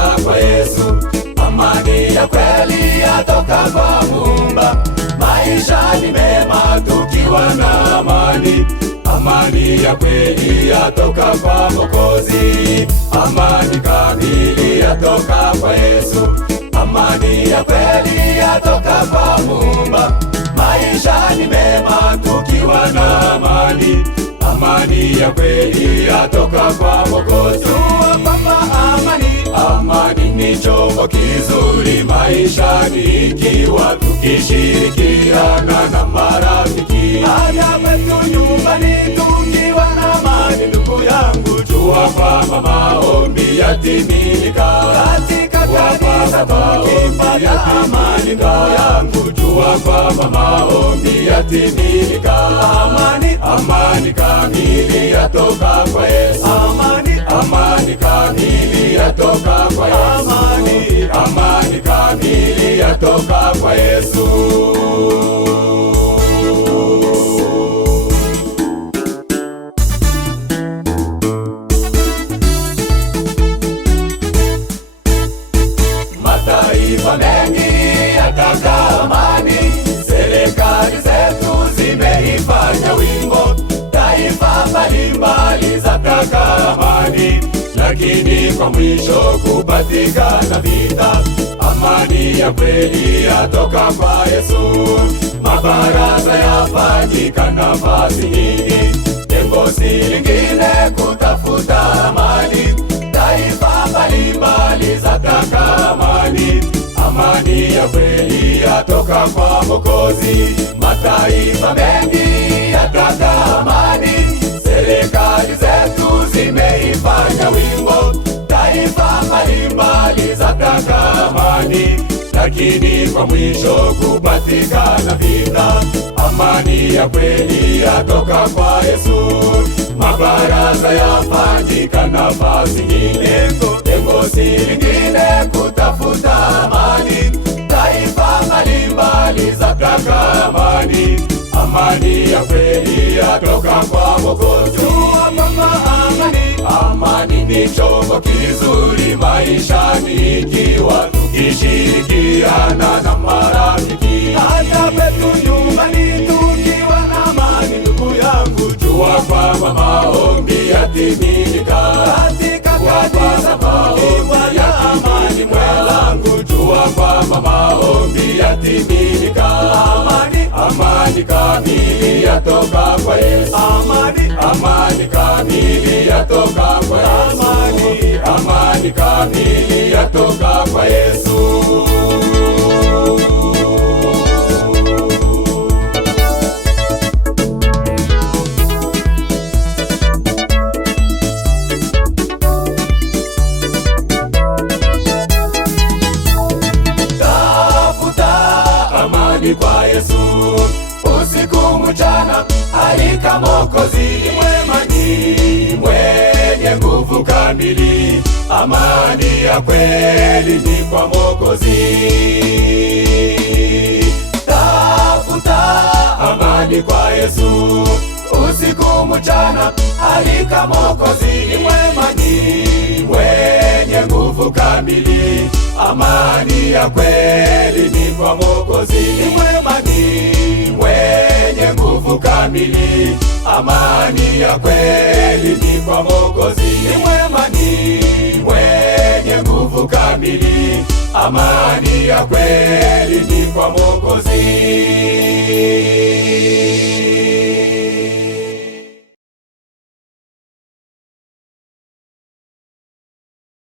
yatoka kwa Yesu. Amani ya kweli yatoka kwa Muumba. Maisha ni mema tukiwa na amani. Amani ya kweli yatoka kwa Mwokozi. Amani kamili yatoka kwa Yesu. Amani ya kweli yatoka kwa Muumba. Maisha ni mema tukiwa na amani. Amani ya kweli yatoka kwa Mwokozi. Kwamba amani ni chombo kizuri maishani, ikiwa tukishirikiana na marafiki. Hata kwetu nyumbani tukiwa na amani, ndugu yangu, jua kwamba maombi yatimilika. Katika kanisa tukipata amani, ndugu yangu, jua kwamba maombi yatimilika. Amani kamili yatoka kwa Yesu. Amani kamili yatoka kwa Yesu. Amani kamili yatoka kwa Yesu. Mataifa mengi yataka amani. Serikali zetu zimeifanya wimbo. Taifa mbalimbali zataka amani, lakini kwa mwisho kupatikana vita. Amani ya kweli yatoka kwa Yesu. Mabaraza yafanyika nafasi nyingi, lengo si lingine kutafuta amani. Taifa mbalimbali zataka amani. Amani ya kweli yatoka kwa Mwokozi. Mataifa mengi yataka amani. Serikali zetu zimeifanya wimbo. Taifa mbalimbali zataka amani, lakini kwa mwisho kupatikana vita. Amani ya kweli yatoka kwa Yesu. Mabaraza yafanyika nafasi nyingine, lengo si lingine kutafuta amani. Taifa mbalimbali zataka amani. Amani ya kweli yatoka kwa Mwokozi. Amani ni chombo kizuri maishani, ikiwa tukishirikiana na marafiki. Hata kwetu nyumbani tukiwa na amani, ndugu yangu, jua kwamba maombi yatimilika. Katika kanisa tukiwa na amani, mwenzangu, jua kwamba maombi yatimilika. Amani kamili yatoka kwa Yesu. Amani kamili yatoka kwa Yesu. Amani kamili yatoka kwa Yesu. Kwa Yesu usiku mchana, alika Mwokozi. Mwema ni mwenye nguvu kamili. Amani ya kweli ni kwa Mwokozi. Tafuta amani kwa Yesu usiku mchana, alika Mwokozi. Mwema ni mwenye nguvu kamili. Amani ya kweli ni kwa Mwokozi. Mwema ni mwenye nguvu kamili. Amani ya kweli ni kwa Mwokozi. Mwema ni mwenye nguvu kamili. Amani ya kweli ni kwa Mwokozi.